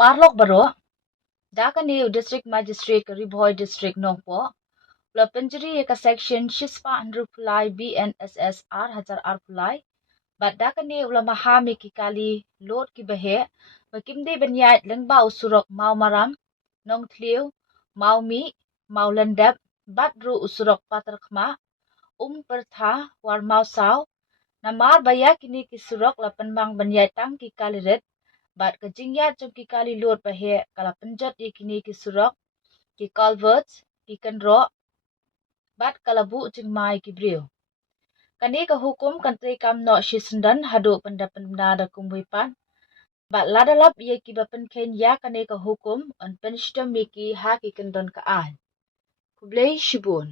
Parlok baro, dakani district magistrate ka Riboy district nongpo, la penjeri ka section shispa andrupulai BNSS R hajar arpulai, bat dakani ula mahami ki kali lot ki behe, bakimdi benyait lengba usurok mau maram, nong tliu, mau mi, mau lendap, bat ru usurok patar khma, pertha war mau saw, namar baya kini ki surok la penbang benyait tang ki kali red, bat kejingya jom ki kali lot bahe kala penjot ye kini ki surok ki culverts ki kendro bat kala bu jing mai ki brio kani ka hukum kantri kam no shisundan hadu penda da kumwipan bat ladalap ye ki bapen ken ya kani ka hukum on penshtem miki ha ki kendon ka an kublei shibun